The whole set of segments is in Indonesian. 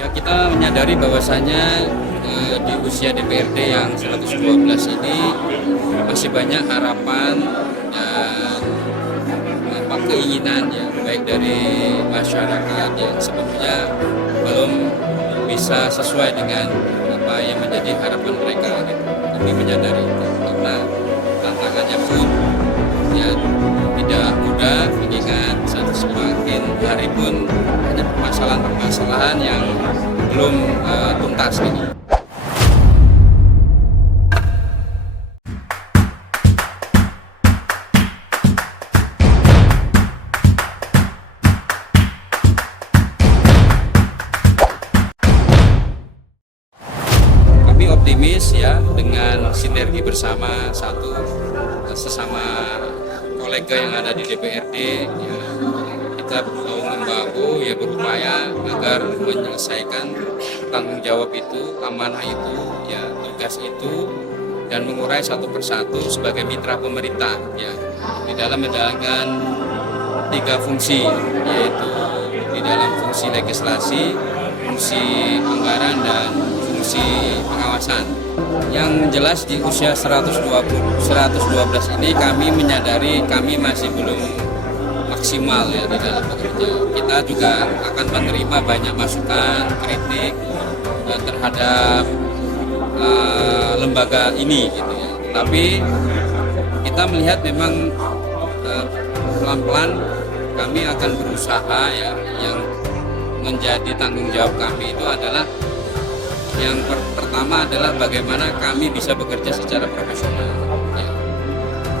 Ya, kita menyadari bahwasanya di usia DPRD yang 112 ini masih banyak harapan dan keinginan ya, baik dari masyarakat yang sebetulnya belum bisa sesuai dengan apa yang menjadi harapan mereka gitu. Kami menyadari itu karena tantangannya pun ya tidak mudah, mengingat semakin hari pun banyak permasalahan-permasalahan yang belum tuntas ini. Kami optimis ya dengan sinergi bersama sesama kolega yang ada di DPRD ya, kita membahu ya berupaya agar menyelesaikan tanggung jawab itu, amanah itu, ya tugas itu, dan mengurai satu persatu sebagai mitra pemerintah ya di dalam menjalankan 3 fungsi, yaitu di dalam fungsi legislasi, fungsi anggaran, dan fungsi pengawasan. Yang jelas di usia 112 ini kami menyadari kami masih belum maksimal ya di dalam bekerja. Kita juga akan menerima banyak masukan, kritik terhadap lembaga ini gitu ya. Tapi kita melihat memang pelan-pelan kami akan berusaha ya, yang menjadi tanggung jawab kami itu adalah yang pertama adalah bagaimana kami bisa bekerja secara profesional ya.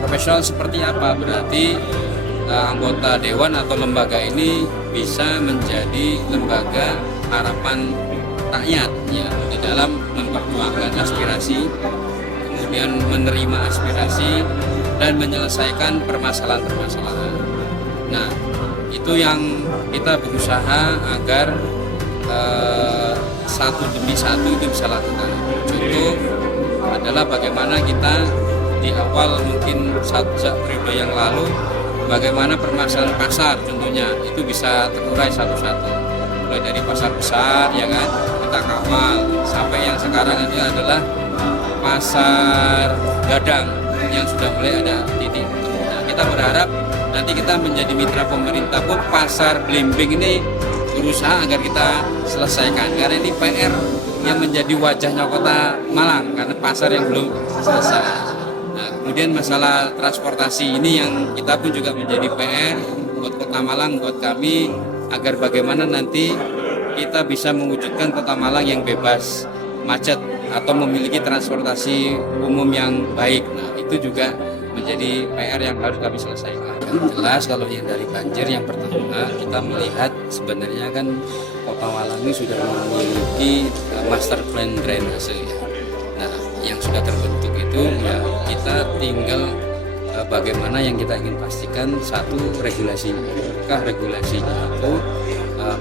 Profesional seperti apa? Berarti anggota dewan atau lembaga ini bisa menjadi lembaga harapan rakyat ya, di dalam memperjuangkan aspirasi, kemudian menerima aspirasi dan menyelesaikan permasalahan-permasalahan. Nah, itu yang kita berusaha agar satu demi satu itu bisa lakukan. Contoh adalah bagaimana kita di awal mungkin sejak periode yang lalu, bagaimana permasalahan pasar contohnya itu bisa terurai satu-satu, mulai dari pasar besar ya kan kita kawal sampai yang sekarang ini adalah pasar gadang yang sudah mulai ada titik. Nah, kita berharap nanti kita menjadi mitra pemerintah pun pasar Blimbing ini berusaha agar kita selesaikan, karena ini PR yang menjadi wajahnya kota Malang karena pasar yang belum selesai. Nah, kemudian masalah transportasi ini yang kita pun juga menjadi PR buat kota Malang, buat kami, agar bagaimana nanti kita bisa mewujudkan kota Malang yang bebas macet atau memiliki transportasi umum yang baik. Nah, itu juga menjadi PR yang harus kami selesaikan. Yang jelas kalau yang dari banjir, yang pertama kita melihat sebenarnya kan kota Malang ini sudah memiliki master plan drainase ya. Nah, yang sudah terbentuk itu ya kita tinggal bagaimana yang kita ingin pastikan, satu regulasinya, apakah regulasinya itu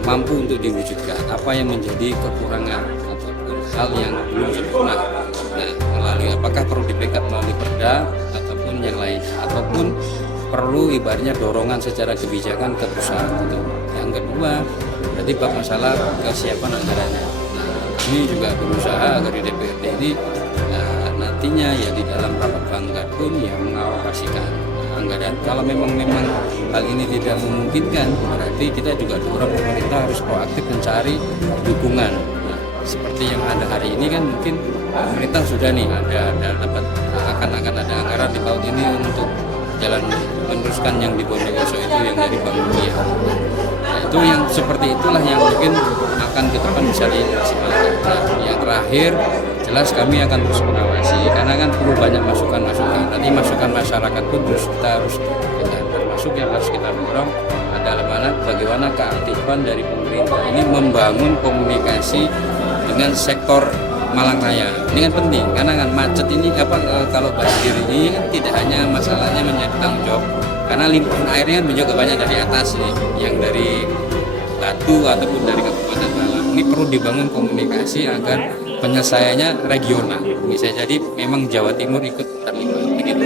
mampu untuk diwujudkan, apa yang menjadi kekurangan ataupun hal yang belum sempurna. Nah, melalui apakah perlu di-backup melalui perda ataupun yang lain, ataupun perlu ibaratnya dorongan secara kebijakan ke pusat gitu. Yang kedua berarti bab masalah kesiapan anggarannya. Nah, kami juga berusaha agar di DPRD ini nantinya ya di dalam rapat banggar pun ya mengalokasikan anggaran. Kalau memang hal ini tidak memungkinkan, berarti kita juga dorong pemerintah harus proaktif mencari dukungan. Nah, seperti yang ada hari ini kan mungkin pemerintah sudah nih ada dapat akan ada anggaran di tahun ini untuk jalan meneruskan yang di Bondowoso itu yang dari Bank Dunia. Nah, itu yang seperti itulah yang mungkin akan ke depan bisa dimaksimalkan. Nah, yang terakhir jelas kami akan terus mengawasi karena kan perlu banyak masukan-masukan. Nanti masukan masyarakat pun kita harus termasuk yang harus kita dorong adalah bagaimana keaktifan dari pemerintah ini membangun komunikasi dengan sektor Malang Raya. Ini kan penting karena kan macet ini kalau banjir ini kan tidak hanya masalahnya menjadi tanggung jawab, karena limpahan airnya kan juga banyak dari atas nih, yang dari Batu ataupun dari Kabupaten Malang. Ini perlu dibangun komunikasi agar penyelesaiannya regional. Bisa jadi memang Jawa Timur ikut terlibat begitu.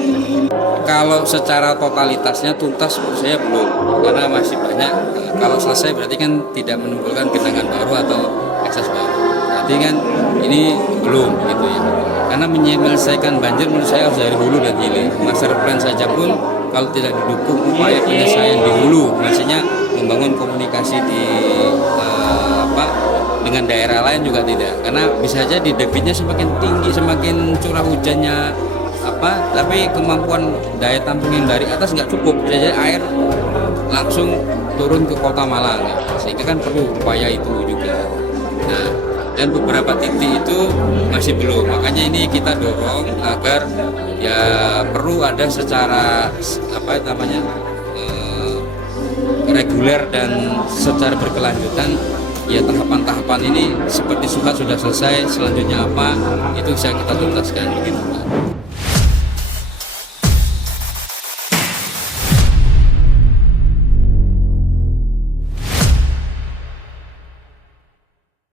Kalau secara totalitasnya tuntas menurut saya belum, karena masih banyak. Kalau selesai berarti kan tidak menimbulkan genangan baru atau ekses berarti kan ini belum gitu ya. Karena menyelesaikan banjir menurut saya harus dari hulu dan hilir. Master plan saja pun kalau tidak didukung upaya penyelesaian di hulu, maksudnya membangun komunikasi dengan daerah lain juga tidak. Karena bisa saja di debitnya semakin tinggi, semakin curah hujannya tapi kemampuan daya tampung yang dari atas nggak cukup, bisa jadi air langsung turun ke Kota Malang ya. Sehingga kan perlu upaya itu juga. Nah, dan beberapa titik itu masih belum, makanya ini kita dorong agar ya perlu ada secara reguler dan secara berkelanjutan ya. Tahapan-tahapan ini seperti sudah selesai, selanjutnya apa itu bisa kita tuntaskan begitu.